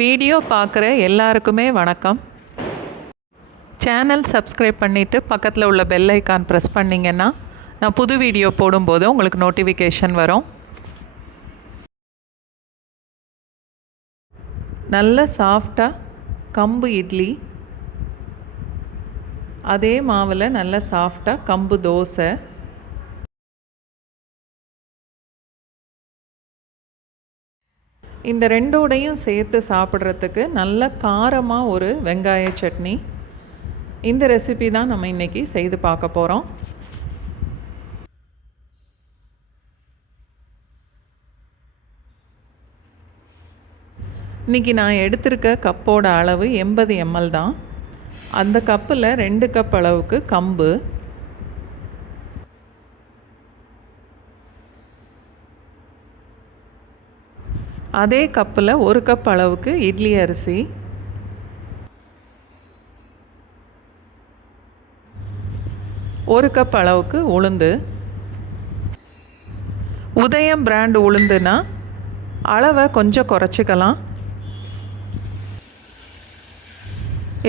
Video பார்க்குற எல்லாருக்குமே வணக்கம். சேனல் சப்ஸ்கிரைப் பண்ணிவிட்டு பக்கத்தில் உள்ள பெல் ஐக்கான் ப்ரெஸ் பண்ணிங்கன்னா நான் புது வீடியோ போடும்போது உங்களுக்கு நோட்டிஃபிகேஷன் வரும். நல்ல சாஃப்டாக கம்பு இட்லி, அதே மாவில் நல்ல சாஃப்டாக கம்பு தோசை, இந்த ரெண்டோடையும் சேர்த்து சாப்பிட்றதுக்கு நல்ல காரமாக ஒரு வெங்காய சட்னி. இந்த ரெசிபி தான் நம்ம இன்றைக்கி செய்து பார்க்க போகிறோம். இன்றைக்கி நான் எடுத்திருக்க கப்போட அளவு 80 ml தான். அந்த கப்பில் 2 கப் அளவுக்கு கம்பு, அதே கப்பில் 1 கப் அளவுக்கு இட்லி அரிசி, ஒரு கப் அளவுக்கு உளுந்து. உதயம் பிராண்ட் உளுந்துனா அளவை கொஞ்சம் குறைச்சிக்கலாம்.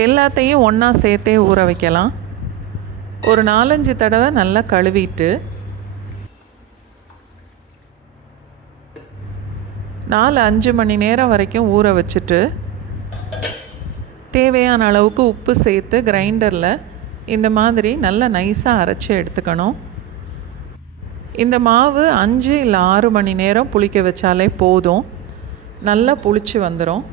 எல்லாத்தையும் ஒன்றா சேர்த்தே ஊற வைக்கலாம். ஒரு 4-5 தடவை நல்லா கழுவிட்டு 4-5 மணி நேரம் வரைக்கும் ஊற வச்சுட்டு தேவையான அளவுக்கு உப்பு சேர்த்து கிரைண்டரில் இந்த மாதிரி நல்லா நைஸாக அரைச்சி எடுத்துக்கணும். இந்த மாவு 5 இல்லை 6 மணி நேரம் புளிக்க வச்சாலே போதும், நல்லா புளிச்சு வந்துடும்.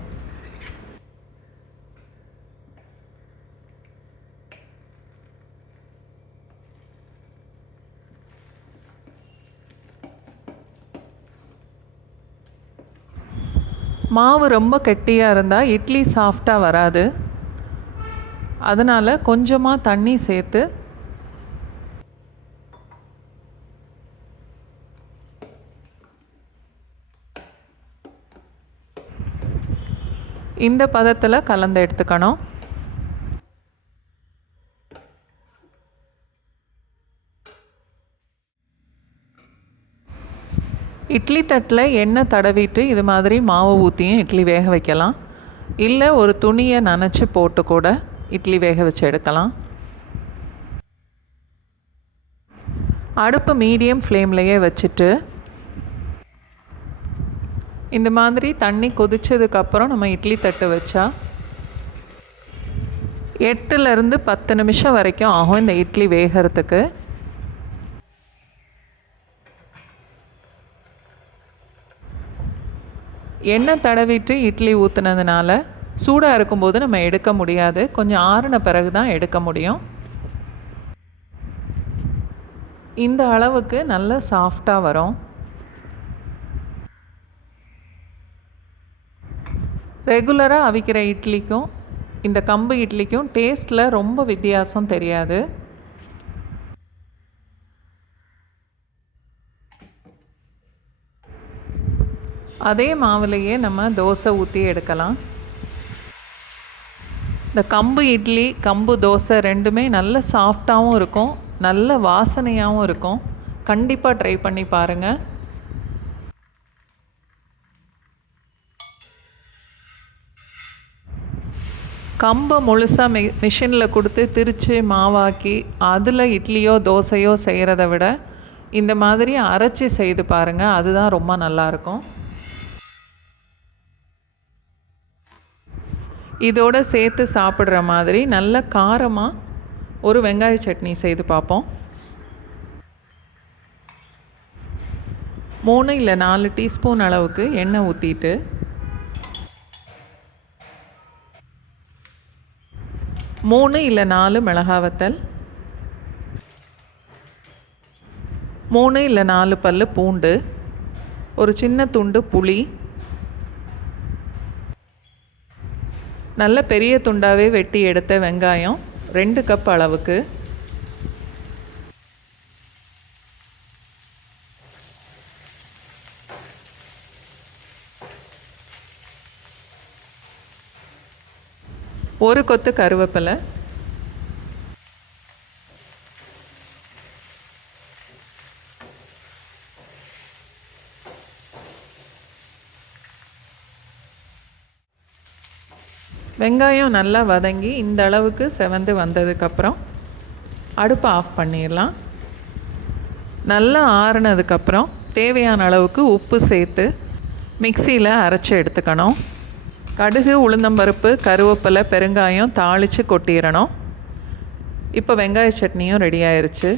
மாவு ரொம்ப கெட்டியாக இருந்தால் இட்லி சாஃப்டாக வராது. அதனால் கொஞ்சமாக தண்ணி சேர்த்து இந்த பதத்தில் கலந்து எடுத்துக்கணும். இட்லி தட்டில் எண்ணெய் தடவிட்டு இது மாதிரி மாவு ஊற்றியும் இட்லி வேக வைக்கலாம். இல்லை ஒரு துணியை நனைச்சி போட்டு கூட இட்லி வேக வச்சு எடுக்கலாம். அடுப்பு மீடியம் ஃப்ளேம்லையே வச்சுட்டு இந்த மாதிரி தண்ணி கொதித்ததுக்கப்புறம் நம்ம இட்லி தட்டு வச்சா 8லேருந்து 10 நிமிஷம் வரைக்கும் ஆகும் இந்த இட்லி வேகிறதுக்கு. எண்ணெய் தடவிட்டு இட்லி ஊற்றுனதுனால சூடாக இருக்கும்போது நம்ம எடுக்க முடியாது, கொஞ்சம் ஆறின பிறகு தான் எடுக்க முடியும். இந்த அளவுக்கு நல்ல சாஃப்டாக வரும். ரெகுலராக அவிக்கிற இட்லிக்கும் இந்த கம்பு இட்லிக்கும் டேஸ்ட்டில் ரொம்ப வித்தியாசம் தெரியாது. அதே மாவுலையே நம்ம தோசை ஊற்றி எடுக்கலாம். இந்த கம்பு இட்லி கம்பு தோசை ரெண்டுமே நல்ல சாஃப்டாகவும் இருக்கும், நல்ல வாசனையாகவும் இருக்கும். கண்டிப்பாக ட்ரை பண்ணி பாருங்கள். கம்பை முழுசாக மிஷினில் கொடுத்து திரித்து மாவாக்கி அதில் இட்லியோ தோசையோ செய்கிறத விட இந்த மாதிரி அரைச்சி செய்து பாருங்கள், அதுதான் ரொம்ப நல்லாயிருக்கும். இதோடு சேர்த்து சாப்பிட்ற மாதிரி நல்ல காரமாக ஒரு வெங்காய சட்னி செய்து பார்ப்போம். 3 இல்லை 4 டீஸ்பூன் அளவுக்கு எண்ணெய் ஊற்றிட்டு 3 இல்லை 4 மிளகாய் வத்தல், 3 இல்லை 4 பல்லு பூண்டு, ஒரு சின்ன துண்டு புளி, நல்ல பெரிய துண்டாகவே வெட்டி எடுத்த வெங்காயம் 2 கப் அளவுக்கு, ஒரு கொத்து கருவேப்பிலை, வெங்காயம் நல்லா வதங்கி இந்த அளவுக்கு செவந்து வந்ததுக்கப்புறம் அடுப்பை ஆஃப் பண்ணிடலாம். நல்லா ஆறுனதுக்கப்புறம் தேவையான அளவுக்கு உப்பு சேர்த்து மிக்சியில் அரைச்சி எடுத்துக்கணும். கடுகு, உளுந்தம்பருப்பு, கருவேப்பிலை, பெருங்காயம் தாளித்து கொட்டிடணும். இப்போ வெங்காய சட்னியும் ரெடி ஆயிடுச்சு.